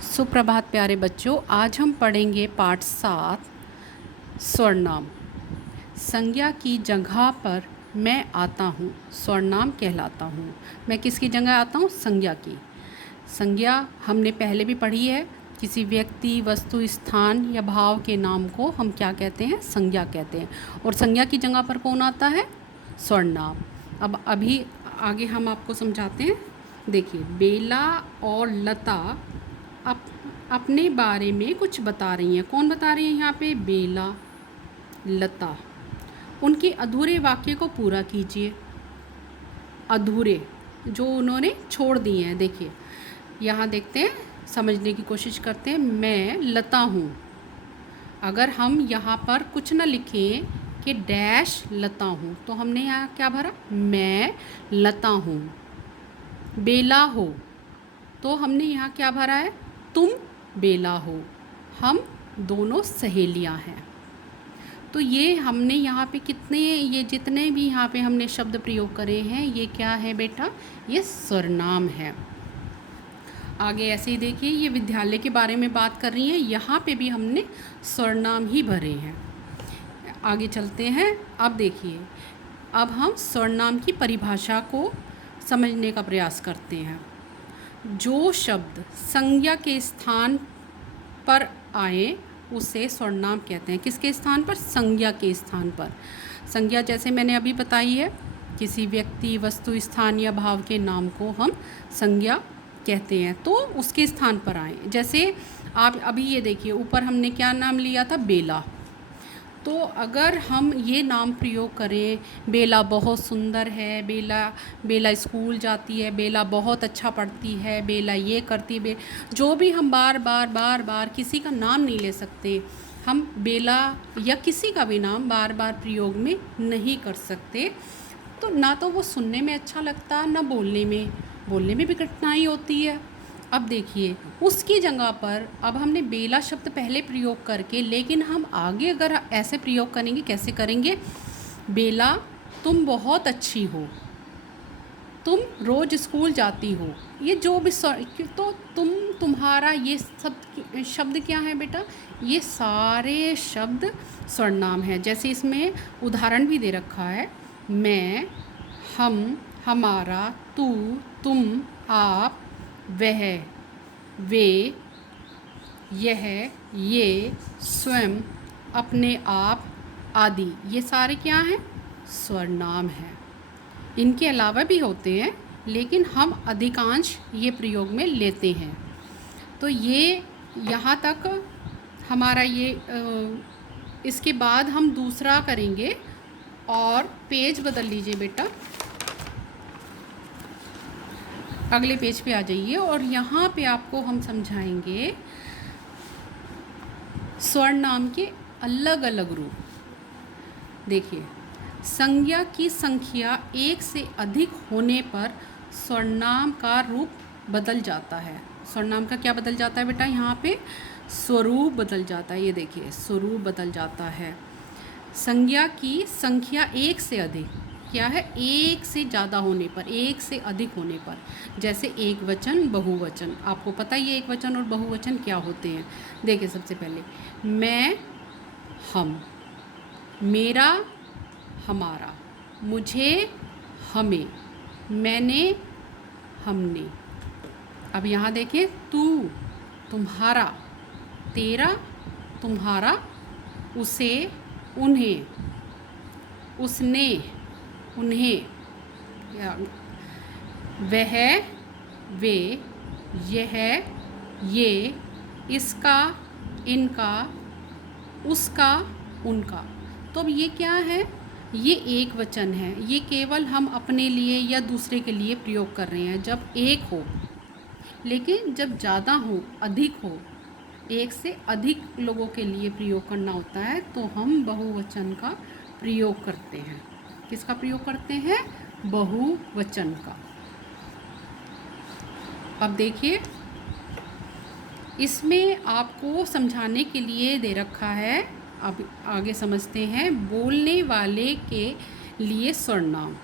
सुप्रभात प्यारे बच्चों। आज हम पढ़ेंगे पाठ 7 स्वर्णाम। संज्ञा की जगह पर मैं आता हूँ, स्वर्णाम कहलाता हूँ। मैं किसकी जगह आता हूँ? संज्ञा की। संज्ञा हमने पहले भी पढ़ी है। किसी व्यक्ति, वस्तु, स्थान या भाव के नाम को हम क्या कहते हैं? संज्ञा कहते हैं। और संज्ञा की जगह पर कौन आता है? स्वर्णाम। अब अभी आगे हम आपको समझाते हैं। देखिए, बेला और लता अपने बारे में कुछ बता रही हैं। कौन बता रही है यहाँ पे? बेला, लता। उनके अधूरे वाक्य को पूरा कीजिए। अधूरे जो उन्होंने छोड़ दिए हैं। देखिए, यहाँ देखते हैं, समझने की कोशिश करते हैं। मैं लता हूँ। अगर हम यहाँ पर कुछ न लिखें कि डैश लता हूँ, तो हमने यहाँ क्या भरा? मैं लता हूँ। बेला हो, तो हमने यहाँ क्या भरा है? तुम बेला हो। हम दोनों सहेलियाँ हैं। तो ये हमने यहाँ पे ये जितने भी यहाँ पे हमने शब्द प्रयोग करे हैं, ये क्या है बेटा? ये सर्वनाम है। आगे ऐसे ही देखिए, ये विद्यालय के बारे में बात कर रही हैं। यहाँ पे भी हमने सर्वनाम ही भरे हैं। आगे चलते हैं। अब देखिए, अब हम सर्वनाम की परिभाषा को समझने का प्रयास करते हैं। जो शब्द संज्ञा के स्थान पर आए उसे सर्वनाम कहते हैं। किसके स्थान पर? संज्ञा के स्थान पर। संज्ञा जैसे मैंने अभी बताई है, किसी व्यक्ति, वस्तु, स्थान या भाव के नाम को हम संज्ञा कहते हैं, तो उसके स्थान पर आए। जैसे आप अभी ये देखिए, ऊपर हमने क्या नाम लिया था? बेला। तो अगर हम ये नाम प्रयोग करें, बेला बहुत सुंदर है, बेला स्कूल जाती है, बेला बहुत अच्छा पढ़ती है, बेला ये करती है, जो भी हम बार बार किसी का नाम नहीं ले सकते। हम बेला या किसी का भी नाम बार बार प्रयोग में नहीं कर सकते। तो ना तो वो सुनने में अच्छा लगता, ना बोलने में भी कठिनाई होती है। अब देखिए, उसकी जगह पर अब हमने बेला शब्द पहले प्रयोग करके, लेकिन हम आगे अगर ऐसे प्रयोग करेंगे, कैसे करेंगे? बेला तुम बहुत अच्छी हो, तुम रोज़ स्कूल जाती हो। ये जो भी तो तुम, तुम्हारा, ये सब शब्द क्या है बेटा? ये सारे शब्द सर्वनाम है। जैसे इसमें उदाहरण भी दे रखा है। मैं, हम, हमारा, तू, तुम, आप, वह, वे, यह, ये, स्वयं, अपने आप आदि, ये सारे क्या हैं? सर्वनाम हैं। इनके अलावा भी होते हैं, लेकिन हम अधिकांश ये प्रयोग में लेते हैं। तो ये यहाँ तक हमारा ये इसके बाद हम दूसरा करेंगे। और पेज बदल लीजिए बेटा, अगले पेज पे आ जाइए। और यहाँ पे आपको हम समझाएंगे सर्वनाम के अलग अलग रूप। देखिए, संज्ञा की संख्या एक से अधिक होने पर सर्वनाम का रूप बदल जाता है। सर्वनाम का क्या बदल जाता है बेटा? यहाँ पे स्वरूप बदल जाता है। ये देखिए, स्वरूप बदल जाता है। संज्ञा की संख्या एक से अधिक क्या है? एक से ज़्यादा होने पर, एक से अधिक होने पर। जैसे एक वचन, बहुवचन। आपको पता ही है एक वचन और बहुवचन क्या होते हैं। देखिए, सबसे पहले मैं, हम, मेरा, हमारा, मुझे, हमें, मैंने, हमने। अब यहाँ देखिए, तू, तुम्हारा, तेरा, तुम्हारा, उसे, उन्हें, उसने, उन्हें, वह, वे, यह, ये, इसका, इनका, उसका, उनका। तो अब ये क्या है? ये एक वचन है। ये केवल हम अपने लिए या दूसरे के लिए प्रयोग कर रहे हैं जब एक हो। लेकिन जब ज़्यादा हो, अधिक हो, एक से अधिक लोगों के लिए प्रयोग करना होता है, तो हम बहुवचन का प्रयोग करते हैं। किसका प्रयोग करते हैं? बहुवचन का। अब देखिए, इसमें आपको समझाने के लिए दे रखा है। अब आगे समझते हैं। बोलने वाले के लिए सर्वनाम।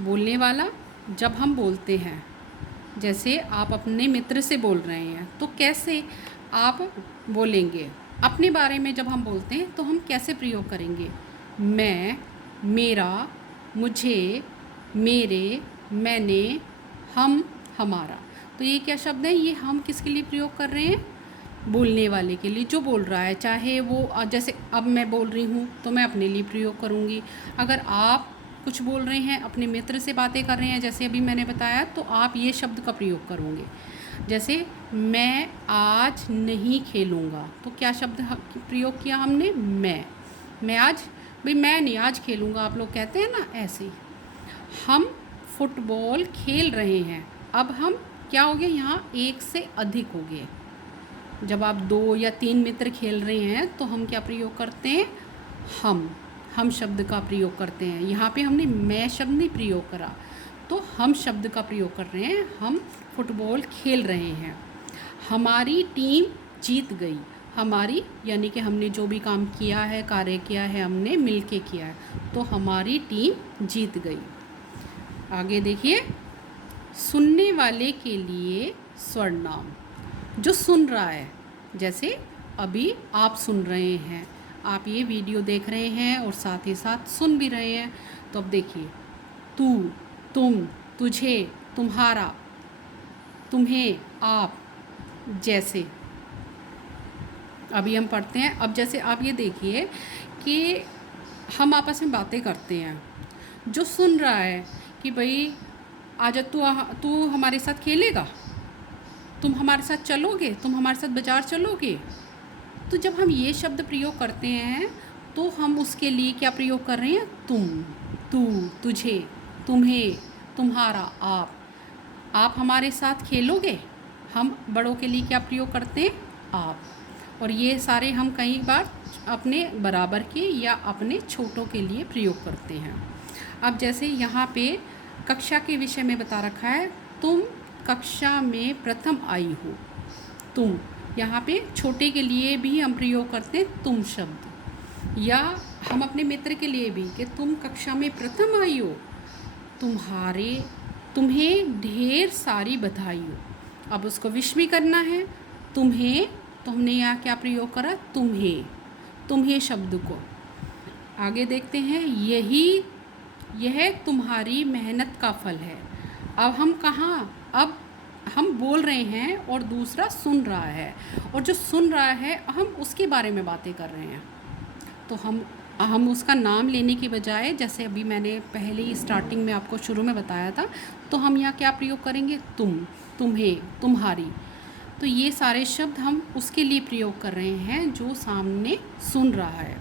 बोलने वाला, जब हम बोलते हैं, जैसे आप अपने मित्र से बोल रहे हैं तो कैसे आप बोलेंगे। अपने बारे में जब हम बोलते हैं तो हम कैसे प्रयोग करेंगे। मैं, मेरा, मुझे, मेरे, मैंने, हम, हमारा। तो ये क्या शब्द है, ये हम किसके लिए प्रयोग कर रहे हैं, बोलने वाले के लिए, जो बोल रहा है। चाहे वो जैसे अब मैं बोल रही हूँ तो मैं अपने लिए प्रयोग करूँगी। अगर आप कुछ बोल रहे हैं, अपने मित्र से बातें कर रहे हैं, जैसे अभी मैंने बताया, तो आप ये शब्द का प्रयोग करोगे। जैसे मैं आज नहीं खेलूँगा, तो क्या शब्द प्रयोग किया हमने, मैं आज, भाई मैं नहीं आज खेलूँगा, आप लोग कहते हैं ना, ऐसे ही। हम फुटबॉल खेल रहे हैं, अब हम क्या हो गए, यहाँ एक से अधिक हो गए। जब आप 2 या 3 मित्र खेल रहे हैं तो हम क्या प्रयोग करते हैं, हम शब्द का प्रयोग करते हैं। यहाँ पे हमने मैं शब्द नहीं प्रयोग करा, तो हम शब्द का प्रयोग कर रहे हैं। हम फुटबॉल खेल रहे हैं। हमारी टीम जीत गई। हमारी यानी कि हमने जो भी काम किया है, कार्य किया है, हमने मिलके किया है, तो हमारी टीम जीत गई। आगे देखिए, सुनने वाले के लिए सर्वनाम, जो सुन रहा है। जैसे अभी आप सुन रहे हैं, आप ये वीडियो देख रहे हैं और साथ ही साथ सुन भी रहे हैं। तो अब देखिए, तू, तुम, तुझे, तुम्हारा, तुम्हें, आप। जैसे अभी हम पढ़ते हैं। अब जैसे आप ये देखिए कि हम आपस में बातें करते हैं। जो सुन रहा है कि भाई आज तू हमारे साथ खेलेगा, तुम हमारे साथ चलोगे, तुम हमारे साथ बाज़ार चलोगे। तो जब हम ये शब्द प्रयोग करते हैं तो हम उसके लिए क्या प्रयोग कर रहे हैं, तुम, तू, तुझे, तुम्हें, तुम्हारा, आप हमारे साथ खेलोगे। हम बड़ों के लिए क्या प्रयोग करते हैं, आप। और ये सारे हम कई बार अपने बराबर के या अपने छोटों के लिए प्रयोग करते हैं। अब जैसे यहाँ पे कक्षा के विषय में बता रखा है, तुम कक्षा में प्रथम आई हो। तुम, यहाँ पे छोटे के लिए भी हम प्रयोग करते हैं तुम शब्द, या हम अपने मित्र के लिए भी कि तुम कक्षा में प्रथम आई हो। तुम्हें ढेर सारी बधाई हो। अब उसको विश भी करना है। तुम्हें, तो हमने यहाँ क्या प्रयोग करा, तुम्हें शब्द को। आगे देखते हैं, यह तुम्हारी मेहनत का फल है। अब हम कहाँ, अब हम बोल रहे हैं और दूसरा सुन रहा है, और जो सुन रहा है हम उसके बारे में बातें कर रहे हैं। तो हम उसका नाम लेने की बजाय, जैसे अभी मैंने पहले ही स्टार्टिंग में आपको शुरू में बताया था, तो हम यहाँ क्या प्रयोग करेंगे, तुम, तुम्हें, तुम्हारी। तो ये सारे शब्द हम उसके लिए प्रयोग कर रहे हैं जो सामने सुन रहा है।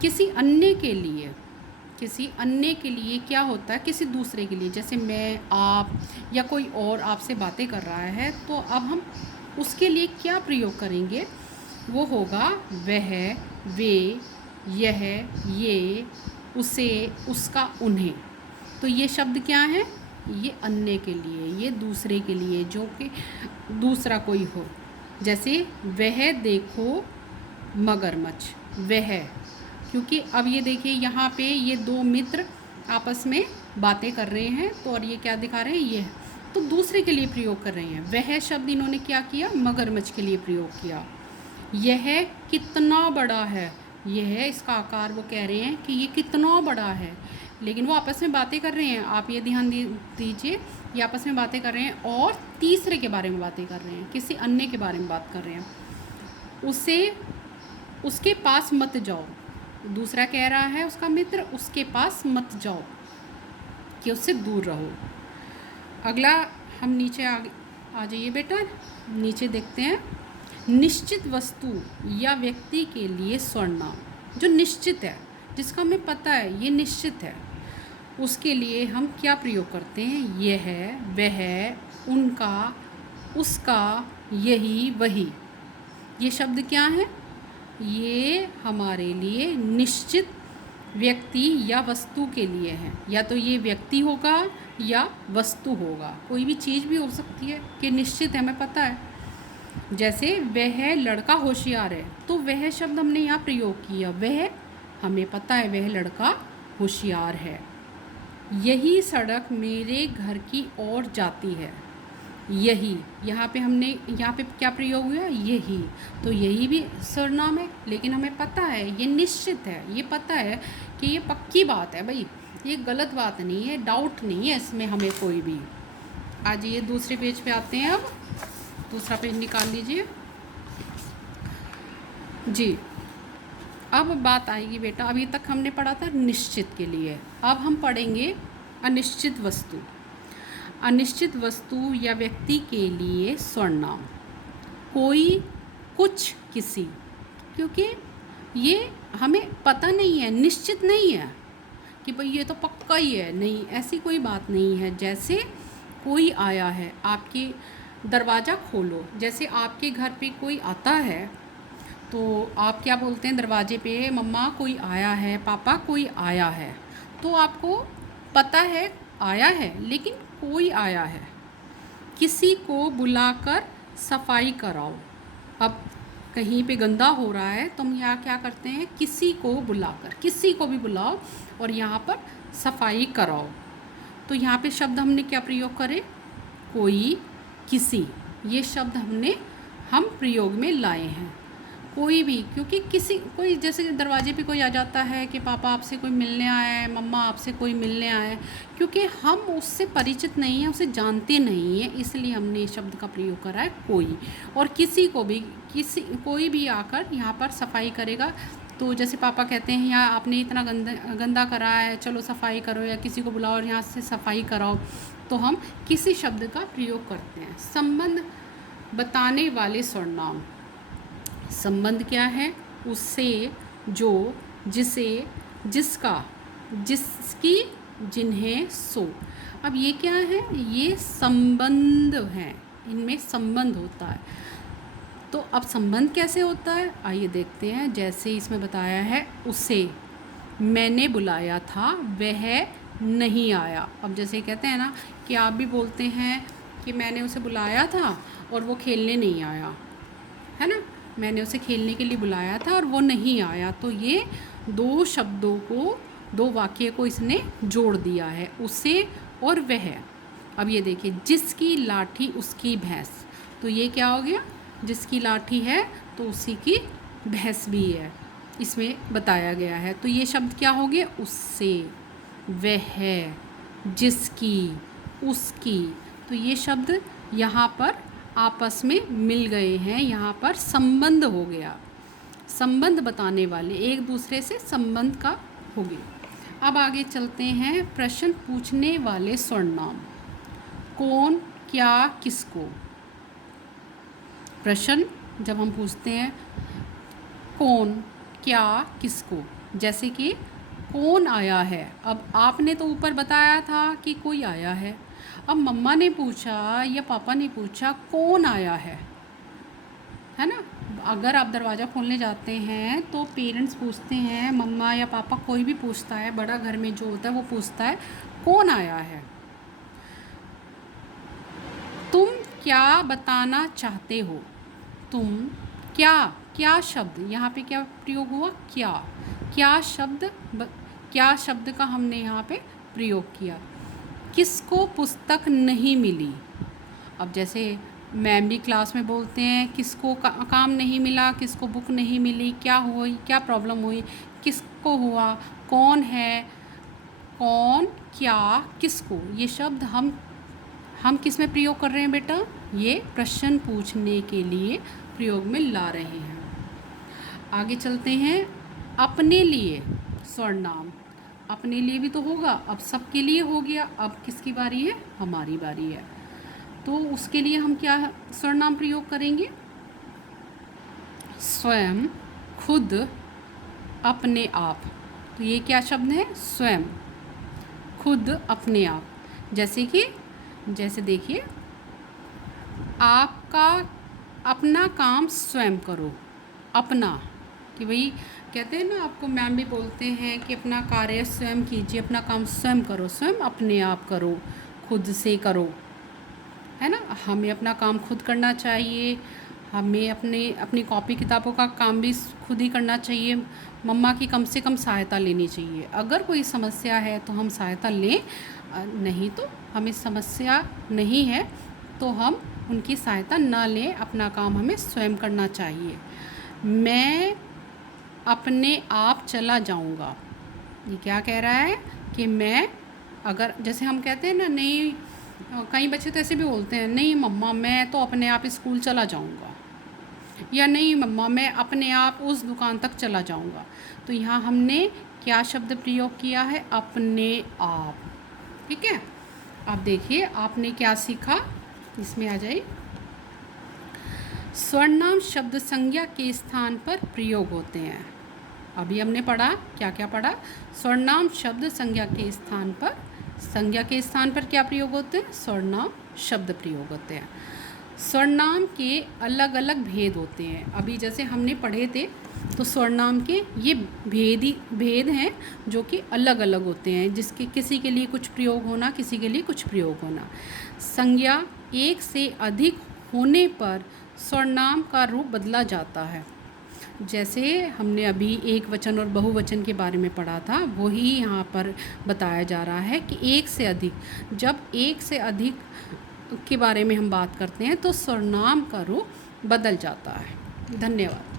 किसी अन्य के लिए क्या होता है, किसी दूसरे के लिए, जैसे मैं, आप या कोई और आपसे बातें कर रहा है, तो अब हम उसके लिए क्या प्रयोग करेंगे, वो होगा वह, वे, यह, ये, उसे, उसका, उन्हें। तो ये शब्द क्या है, ये अन्य के लिए, ये दूसरे के लिए, जो कि दूसरा कोई हो। जैसे वह देखो मगरमच्छ, वह, क्योंकि अब ये देखिए यहाँ पे ये 2 मित्र आपस में बातें कर रहे हैं, तो और ये क्या दिखा रहे हैं, ये तो दूसरे के लिए प्रयोग कर रहे हैं। वह शब्द इन्होंने क्या किया, मगरमच्छ के लिए प्रयोग किया। यह कितना बड़ा है, यह इसका आकार वो कह रहे हैं कि ये कितना बड़ा है, लेकिन वो आपस में बातें कर रहे हैं। आप ये ध्यान दीजिए, ये आपस में बातें कर रहे हैं और तीसरे के बारे में बातें कर रहे हैं, किसी अन्य के बारे में बात कर रहे हैं। उसके पास मत जाओ, दूसरा कह रहा है उसका मित्र, उसके पास मत जाओ, कि उससे दूर रहो। अगला हम नीचे आ जाइए बेटा, नीचे देखते हैं, निश्चित वस्तु या व्यक्ति के लिए सर्वनाम, जो निश्चित है, जिसका हमें पता है ये निश्चित है, उसके लिए हम क्या प्रयोग करते हैं, यह, वह, उनका, उसका, यही, वही। ये शब्द क्या है, ये हमारे लिए निश्चित व्यक्ति या वस्तु के लिए है। या तो ये व्यक्ति होगा या वस्तु होगा, कोई भी चीज़ भी हो सकती है कि निश्चित है, हमें पता है। जैसे वह लड़का होशियार है, तो वह शब्द हमने यहाँ प्रयोग किया, वह हमें पता है वह लड़का होशियार है। यही सड़क मेरे घर की ओर जाती है, यही, यहाँ पे क्या प्रयोग हुआ, यही। तो यही भी सर्वनाम है, लेकिन हमें पता है, ये निश्चित है, ये पता है कि ये पक्की बात है भाई, ये गलत बात नहीं है, डाउट नहीं है इसमें हमें कोई भी। आज ये दूसरे पेज पे आते हैं। अब दूसरा पेज निकाल लीजिए जी। अब बात आएगी बेटा, अभी तक हमने पढ़ा था निश्चित के लिए, अब हम पढ़ेंगे अनिश्चित वस्तु। अनिश्चित वस्तु या व्यक्ति के लिए सर्वनाम। कोई, कुछ, किसी, क्योंकि ये हमें पता नहीं है, निश्चित नहीं है कि भाई ये तो पक्का ही है, नहीं, ऐसी कोई बात नहीं है। जैसे कोई आया है, आपकी दरवाज़ा खोलो, जैसे आपके घर पे कोई आता है तो आप क्या बोलते हैं दरवाजे पे, मम्मा कोई आया है, पापा कोई आया है। तो आपको पता है आया है, लेकिन कोई आया है। किसी को बुलाकर सफाई कराओ। अब कहीं पे गंदा हो रहा है तो हम यहाँ क्या करते हैं, किसी को बुलाकर, किसी को भी बुलाओ और यहाँ पर सफाई कराओ। तो यहाँ पे शब्द हमने क्या प्रयोग करे, कोई, किसी, ये शब्द हम प्रयोग में लाए हैं। कोई भी, क्योंकि कोई जैसे दरवाजे पे कोई आ जाता है कि पापा आपसे कोई मिलने आया है, मम्मा आपसे कोई मिलने आया है, क्योंकि हम उससे परिचित नहीं हैं, उसे जानते नहीं हैं, इसलिए हमने इस शब्द का प्रयोग करा है कोई। और किसी को भी, कोई भी आकर यहाँ पर सफाई करेगा, तो जैसे पापा कहते हैं यहाँ आपने इतना गंदा करा है, चलो सफाई करो, या किसी को बुलाओ और यहाँ से सफाई कराओ, तो हम किसी शब्द का प्रयोग करते हैं। संबंध बताने वाले सर्वनाम। संबंध क्या है, उससे, जो, जिसे, जिसका, जिसकी, जिन्हें, सो। अब ये क्या है, ये संबंध हैं, इनमें संबंध होता है। तो अब संबंध कैसे होता है, आइए देखते हैं। जैसे इसमें बताया है, उसे मैंने बुलाया था, वह नहीं आया। अब जैसे कहते हैं ना कि आप भी बोलते हैं कि मैंने उसे बुलाया था और वो खेलने नहीं आया, है ना, मैंने उसे खेलने के लिए बुलाया था और वो नहीं आया। तो ये दो शब्दों को, दो वाक्य को इसने जोड़ दिया है, उसे और वह। अब ये देखिए, जिसकी लाठी उसकी भैंस, तो ये क्या हो गया, जिसकी लाठी है तो उसी की भैंस भी है, इसमें बताया गया है। तो ये शब्द क्या हो गया, उससे, वह, जिसकी, उसकी। तो ये शब्द यहाँ पर आपस में मिल गए हैं, यहाँ पर संबंध हो गया, संबंध बताने वाले, एक दूसरे से संबंध का हो गया। अब आगे चलते हैं, प्रश्न पूछने वाले सर्वनाम। कौन, क्या, किसको। प्रश्न जब हम पूछते हैं कौन, क्या, किसको, जैसे कि कौन आया है। अब आपने तो ऊपर बताया था कि कोई आया है, अब मम्मा ने पूछा या पापा ने पूछा कौन आया है ना। अगर आप दरवाज़ा खोलने जाते हैं तो पेरेंट्स पूछते हैं, मम्मा या पापा कोई भी पूछता है, बड़ा घर में जो होता है वो पूछता है कौन आया है। तुम क्या बताना चाहते हो, तुम क्या, क्या शब्द यहाँ पे क्या प्रयोग हुआ, क्या, क्या शब्द का हमने यहाँ पे प्रयोग किया। किसको पुस्तक नहीं मिली। अब जैसे मैम भी क्लास में बोलते हैं किसको काम नहीं मिला, किसको बुक नहीं मिली, क्या हुई, क्या प्रॉब्लम हुई, किसको हुआ, कौन है, कौन, क्या, किसको। ये शब्द हम किस में प्रयोग कर रहे हैं बेटा, ये प्रश्न पूछने के लिए प्रयोग में ला रहे हैं। आगे चलते हैं, अपने लिए सर्वनाम। अपने लिए भी तो होगा, अब सबके लिए हो गया, अब किसकी बारी है, हमारी बारी है। तो उसके लिए हम क्या सर्वनाम प्रयोग करेंगे, स्वयं, खुद, अपने आप। तो ये क्या शब्द है, स्वयं, खुद, अपने आप। जैसे देखिए, आपका अपना काम स्वयं करो। अपना, कि भाई कहते हैं ना, आपको मैम भी बोलते हैं कि अपना कार्य स्वयं कीजिए, अपना काम स्वयं करो, स्वयं अपने आप करो, खुद से करो, है ना। हमें अपना काम खुद करना चाहिए, हमें अपनी कॉपी किताबों का काम भी खुद ही करना चाहिए, मम्मा की कम से कम सहायता लेनी चाहिए। अगर कोई समस्या है तो हम सहायता लें, नहीं तो हमें समस्या नहीं है तो हम उनकी सहायता ना लें, अपना काम हमें स्वयं करना चाहिए। मैं अपने आप चला जाऊंगा, ये क्या कह रहा है कि मैं, अगर जैसे हम कहते हैं ना, नहीं, कई बच्चे तो ऐसे भी बोलते हैं, नहीं मम्मा मैं तो अपने आप स्कूल चला जाऊंगा, या नहीं मम्मा मैं अपने आप उस दुकान तक चला जाऊंगा। तो यहाँ हमने क्या शब्द प्रयोग किया है? अपने आप। ठीक है, अब देखिए आपने क्या सीखा, इसमें आ जाइए। स्वर्णाम शब्द संज्ञा के स्थान पर प्रयोग होते हैं। अभी हमने पढ़ा, क्या क्या पढ़ा? स्वर्णाम शब्द संज्ञा के स्थान पर, संज्ञा के स्थान पर क्या प्रयोग होते हैं? स्वर्णाम शब्द प्रयोग होते हैं। स्वर्णाम के अलग अलग भेद होते हैं। अभी जैसे हमने पढ़े थे, तो स्वर्णाम के ये भेद हैं जो कि अलग अलग होते हैं, जिसके किसी के लिए कुछ प्रयोग होना, किसी के लिए कुछ प्रयोग होना। संज्ञा एक से अधिक होने पर स्वर्णाम का रूप बदला जाता है। जैसे हमने अभी एक वचन और बहुवचन के बारे में पढ़ा था, वही यहाँ पर बताया जा रहा है कि एक से अधिक, जब एक से अधिक के बारे में हम बात करते हैं तो सर्वनाम का रूप बदल जाता है। धन्यवाद।